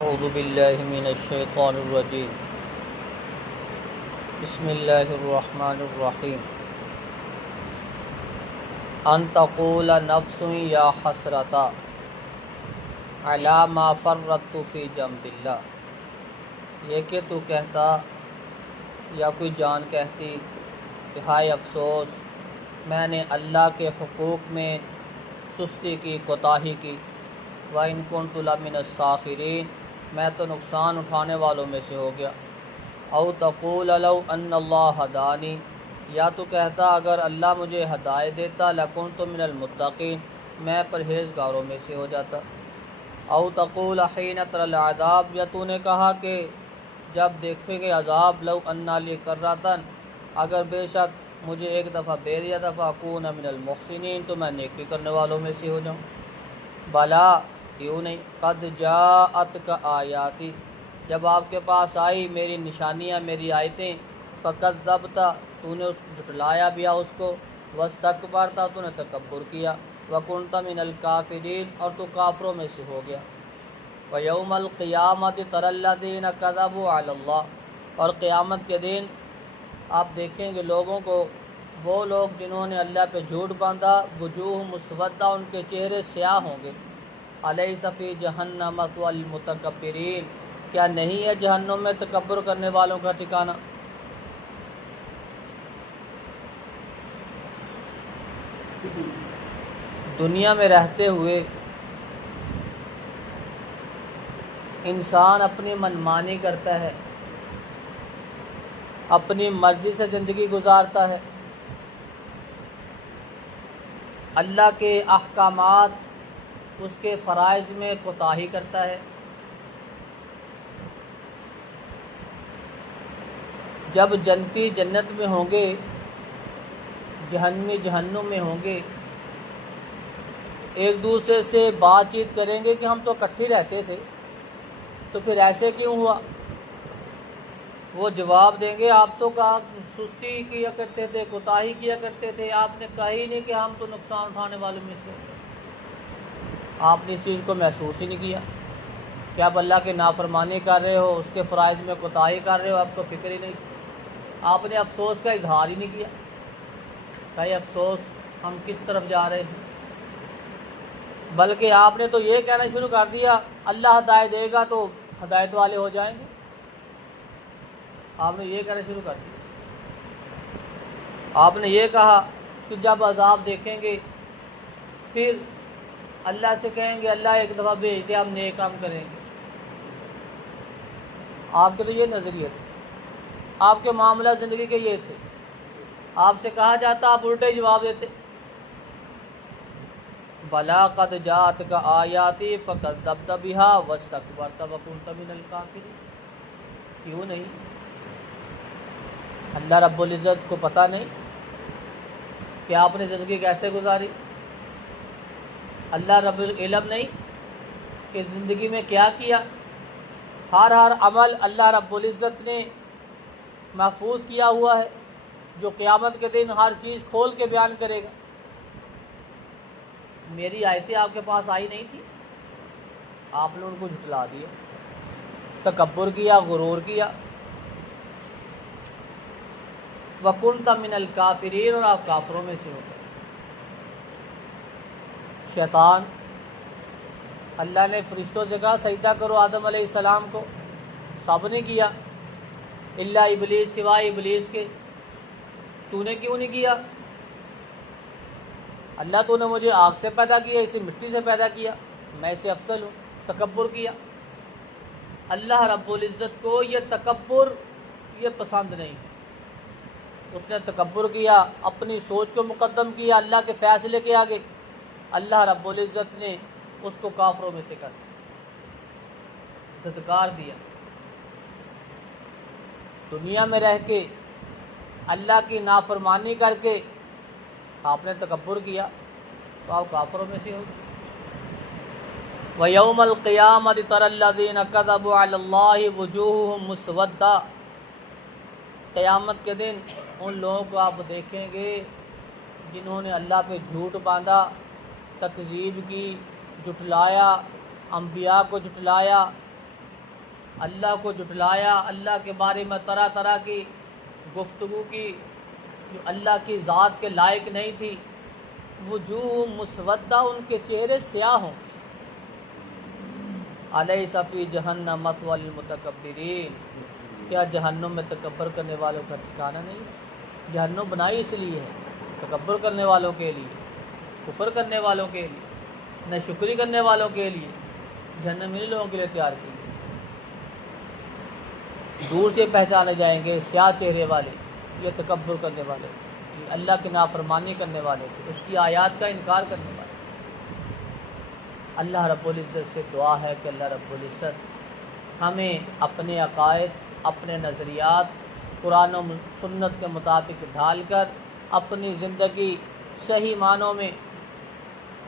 اعوذ باللہ من الشیطان الرجیم بسم اللہ الرحمن الرحیم ان تقول نفس یا حسرتا علی ما فرطت فی جنب اللہ، یہ کہ تو کہتا یا کوئی جان کہتی کہ ہائے افسوس، میں نے اللہ کے حقوق میں سستی کی، کوتاہی کی، وَإِن كُنتُ لَمِنَ السَّاخِرِينَ، میں تو نقصان اٹھانے والوں میں سے ہو گیا۔ او تقول لو ان اللہ ہدانی، یا تو کہتا اگر اللہ مجھے ہدایت دیتا لکنت من المتقین، میں پرہیزگاروں میں سے ہو جاتا۔ او تقول حین تری العذاب، یا تو نے کہا کہ جب دیکھے گے عذاب، لو انا لی کرۃ، اگر بے شک مجھے ایک دفعہ بیریا دفعہ اکون من المحسنین، تو میں نیکی کرنے والوں میں سے ہو جاؤں۔ بلا، کیوں نہیں، قد جاءتک آیاتی، جب آپ کے پاس آئی میری نشانیاں، میری آیتیں، فکذبت، تو نے اس جھٹلایا بھی اس کو، واستکبرت، تو نے تکبر کیا، وکنت من الکافرین، اور تو کافروں میں سے ہو گیا۔ ویوم القیامت تری الذین کذبوا علی اللہ، اور قیامت کے دن آپ دیکھیں گے لوگوں کو، وہ لوگ جنہوں نے اللہ پہ جھوٹ باندھا، وجوہ مسودہ، ان کے چہرے سیاہ ہوں گے۔ الیس فی جہنم مثوی المتکبرین، کیا نہیں ہے جہنم میں تکبر کرنے والوں کا ٹھکانہ؟ دنیا میں رہتے ہوئے انسان اپنی منمانی کرتا ہے، اپنی مرضی سے زندگی گزارتا ہے، اللہ کے احکامات، اس کے فرائض میں کوتاہی کرتا ہے۔ جب جنتی جنت میں ہوں گے، جہنمی جہنم میں ہوں گے، ایک دوسرے سے بات چیت کریں گے کہ ہم تو اکٹھے رہتے تھے، تو پھر ایسے کیوں ہوا؟ وہ جواب دیں گے آپ تو کہا سستی کیا کرتے تھے، کوتاہی کیا کرتے تھے، آپ نے کہا ہی نہیں کہ ہم تو نقصان اٹھانے والوں میں سے۔ آپ نے اس چیز کو محسوس ہی نہیں کیا کہ آپ اللہ کے نافرمانی کر رہے ہو، اس کے فرائض میں کوتاہی کر رہے ہو، آپ کو فکر ہی نہیں، آپ نے افسوس کا اظہار ہی نہیں کیا کہ افسوس ہم کس طرف جا رہے ہیں، بلکہ آپ نے تو یہ کہنا شروع کر دیا اللہ ہدایت دے گا تو ہدایت والے ہو جائیں گے۔ آپ نے یہ کہنا شروع کر دیا، آپ نے یہ کہا کہ جب عذاب دیکھیں گے پھر اللہ سے کہیں گے اللہ ایک دفعہ بھیج دے، ہم نیک کام کریں گے۔ آپ کے تو یہ نظریے تھے، آپ کے معاملہ زندگی کے یہ تھے، آپ سے کہا جاتا آپ الٹے جواب دیتے۔ بلا قد جاءتک آیاتی فکذبت بها واستکبرت وکنت من الکافرین، کیوں نہیں؟ اللہ رب العزت کو پتہ نہیں کہ آپ نے زندگی کیسے گزاری؟ اللہ رب علم نہیں کہ زندگی میں کیا کیا؟ ہر عمل اللہ رب العزت نے محفوظ کیا ہوا ہے، جو قیامت کے دن ہر چیز کھول کے بیان کرے گا۔ میری آیتیں آپ کے پاس آئی نہیں تھی، آپ نے ان کو جھٹلا دیا، تکبر کیا، غرور کیا، وَكُنْتَ مِنَ الْكَافِرِينَ، اور آپ کافروں میں سے ہو گئے۔ شیطان، اللہ نے فرشتوں سے کہا سجدہ کرو آدم علیہ السلام کو، سب نے کیا الا ابلیس، سوائے ابلیس کے۔ تو نے کیوں نہیں کیا؟ اللہ تو نے مجھے آگ سے پیدا کیا، اسے مٹی سے پیدا کیا، میں اسے افضل ہوں، تکبر کیا۔ اللہ رب العزت کو یہ تکبر یہ پسند نہیں، اس نے تکبر کیا، اپنی سوچ کو مقدم کیا اللہ کے فیصلے کے آگے۔ اللہ رب العزت نے اس کو کافروں میں سے کر دھتکار دیا۔ دنیا میں رہ کے اللہ کی نافرمانی کر کے آپ نے تکبر کیا تو آپ کافروں میں سے ہو۔ وَيَوْمَ الْقِيَامَةِ تَرَى الَّذِينَ كَذَبُوا عَلَى اللَّهِ وُجُوهُهُمْ مُسْوَدَّةٌ، قیامت کے دن ان لوگوں کو آپ دیکھیں گے جنہوں نے اللہ پہ جھوٹ باندھا، تکذیب کی، جھٹلایا، انبیاء کو جھٹلایا، اللہ کو جھٹلایا، اللہ کے بارے میں طرح طرح کی گفتگو کی جو اللہ کی ذات کے لائق نہیں تھی، وجوہ مسودہ، ان کے چہرے سیاہ ہوں۔ الیس فی جہنم مثوی للمتکبرین، کیا جہنم میں تکبر کرنے والوں کا ٹھکانہ نہیں؟ جہنم بنائی اس لیے ہے، تکبر کرنے والوں کے لیے، کفر کرنے والوں کے لیے، ناشکری کرنے والوں کے لیے۔ جہنم انہی لوگوں کے لیے تیار کی ہے۔ دور سے پہچانے جائیں گے سیاہ چہرے والے، یہ تکبر کرنے والے، یہ اللہ کی نافرمانی کرنے والے تھے، اس کی آیات کا انکار کرنے والے۔ اللہ رب العزت سے دعا ہے کہ اللہ رب العزت ہمیں اپنے عقائد، اپنے نظریات قرآن و سنت کے مطابق ڈھال کر اپنی زندگی صحیح معنوں میں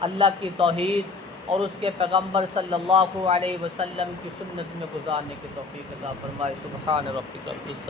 اللہ کی توحید اور اس کے پیغمبر صلی اللہ علیہ وسلم کی سنت میں گزارنے کی توفیق عطا فرمائے۔ سبحان ربک رب العزت